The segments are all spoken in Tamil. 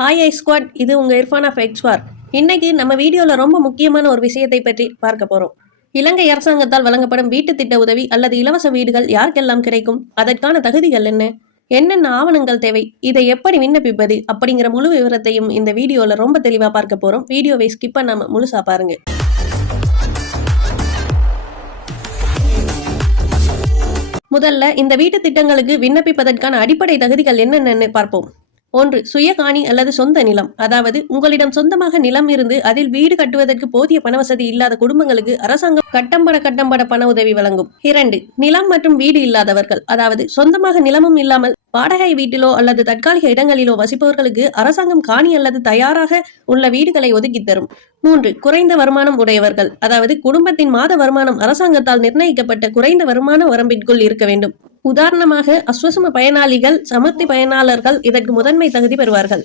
ஹாய் ஐ ஸ்குவாட், இது உங்கள் இர்ஃபான் ஆஃப் எக்ஸ்வார். இன்னைக்கு நம்ம வீடியோவில் ரொம்ப முக்கியமான ஒரு விஷயத்தை பற்றி பார்க்க போகிறோம். இலங்கை அரசாங்கத்தால் வழங்கப்படும் வீட்டு திட்ட உதவி அல்லது இலவச வீடுகள் யாருக்கெல்லாம் கிடைக்கும், அதற்கான தகுதிகள் என்ன, என்னென்ன ஆவணங்கள் தேவை, இதை எப்படி விண்ணப்பிப்பது அப்படிங்கிற முழு விவரத்தையும் இந்த வீடியோவில் ரொம்ப தெளிவாக பார்க்க போகிறோம். வீடியோவை ஸ்கிப் பண்ணாம முழுசா பாருங்க. முதல்ல இந்த வீட்டு திட்டங்களுக்கு விண்ணப்பிப்பதற்கான அடிப்படை தகுதிகள் என்னென்னு பார்ப்போம். 1. சுய காணி அல்லது சொந்த நிலம். அதாவது உங்களிடம் சொந்தமாக நிலம் இருந்து அதில் வீடு கட்டுவதற்கு போதிய பணவசதி இல்லாத குடும்பங்களுக்கு அரசாங்கம் கட்டம்பட பண உதவி வழங்கும். 2. நிலம் மற்றும் வீடு இல்லாதவர்கள். அதாவது சொந்தமாக நிலமும் இல்லாமல் வாடகை வீட்டிலோ அல்லது தற்காலிக இடங்களிலோ வசிப்பவர்களுக்கு அரசாங்கம் காணி அல்லது தயாராக உள்ள வீடுகளை ஒதுக்கி தரும். 3. குறைந்த வருமானம் உடையவர்கள். அதாவது குடும்பத்தின் மாத வருமானம் அரசாங்கத்தால் நிர்ணயிக்கப்பட்ட குறைந்த வருமான வரம்பிற்குள் இருக்க வேண்டும். உதாரணமாக அஸ்வசம பயனாளிகள், சமர்த்தி பயனாளர்கள் இதற்கு முதன்மை தகுதி பெறுவார்கள்.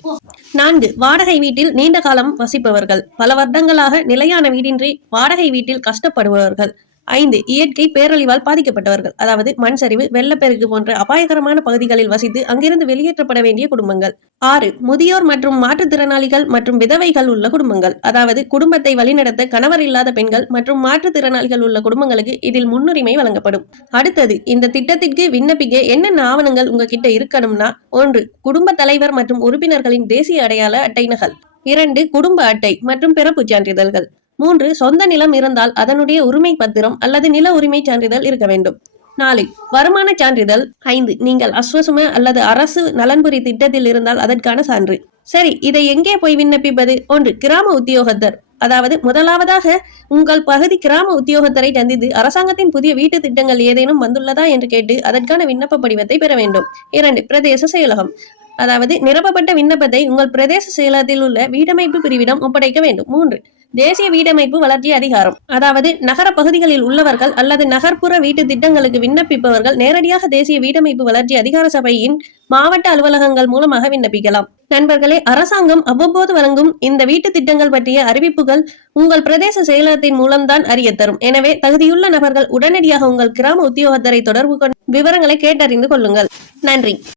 4. வாடகை வீட்டில் நீண்ட காலம் வசிப்பவர்கள். பல வருடங்களாக நிலையான வீடின்றி வாடகை வீட்டில் கஷ்டப்படுபவர்கள். 5. இயற்கை பேரழிவால் பாதிக்கப்பட்டவர்கள். அதாவது மண் சரிவு, வெள்ளப்பெருக்கு போன்ற அபாயகரமான பகுதிகளில் வசித்து அங்கிருந்து வெளியேற்றப்பட வேண்டிய குடும்பங்கள். 6. முதியோர் மற்றும் மாற்றுத்திறனாளிகள் மற்றும் விதவைகள் உள்ள குடும்பங்கள். அதாவது குடும்பத்தை வழிநடத்த கணவர் இல்லாத பெண்கள் மற்றும் மாற்றுத்திறனாளிகள் உள்ள குடும்பங்களுக்கு இதில் முன்னுரிமை வழங்கப்படும். அடுத்தது, இந்த திட்டத்திற்கு விண்ணப்பிக்க என்னென்ன ஆவணங்கள் உங்ககிட்ட இருக்கணும்னா: 1. குடும்ப தலைவர் மற்றும் உறுப்பினர்களின் தேசிய அடையாள அட்டை நகல். 2. குடும்ப அட்டை மற்றும் பிறப்பு சான்றிதழ்கள். 3. சொந்த நிலம் இருந்தால் அதனுடைய உரிமை பத்திரம் அல்லது நில உரிமை சான்றிதழ் இருக்க வேண்டும். 4. வருமான சான்றிதழ். 5. நீங்கள் அஸ்வசும அல்லது அரசு நலன்புரி திட்டத்தில் இருந்தால் அதற்கான சான்று. சரி, இதை எங்கே போய் விண்ணப்பிப்பது? 1. கிராம உத்தியோகத்தர். அதாவது முதலாவதாக உங்கள் பகுதி கிராம உத்தியோகத்தரை சந்தித்து அரசாங்கத்தின் புதிய வீட்டு திட்டங்கள் ஏதேனும் வந்துள்ளதா என்று கேட்டு அதற்கான விண்ணப்ப படிவத்தை பெற வேண்டும். 2. பிரதேச செயலகம். அதாவது நிரப்பப்பட்ட விண்ணப்பத்தை உங்கள் பிரதேச செயலகத்தில் உள்ள வீடமைப்பு பிரிவிடம் ஒப்படைக்க வேண்டும். 3. தேசிய வீடமைப்பு வளர்ச்சி அதிகாரம். அதாவது நகர பகுதிகளில் உள்ளவர்கள் அல்லது நகர்ப்புற வீட்டு திட்டங்களுக்கு விண்ணப்பிப்பவர்கள் நேரடியாக தேசிய வீடமைப்பு வளர்ச்சி அதிகார சபையின் மாவட்ட அலுவலகங்கள் மூலமாக விண்ணப்பிக்கலாம். நண்பர்களே, அரசாங்கம் அவ்வப்போது வழங்கும் இந்த வீட்டு திட்டங்கள் பற்றிய அறிவிப்புகள் உங்கள் பிரதேச செயலகத்தின் மூலம்தான் அறிய தரும். எனவே தகுதியுள்ள நபர்கள் உடனடியாக உங்கள் கிராம உத்தியோகத்தரை தொடர்பு கொண்டு விவரங்களை கேட்டறிந்து கொள்ளுங்கள். நன்றி.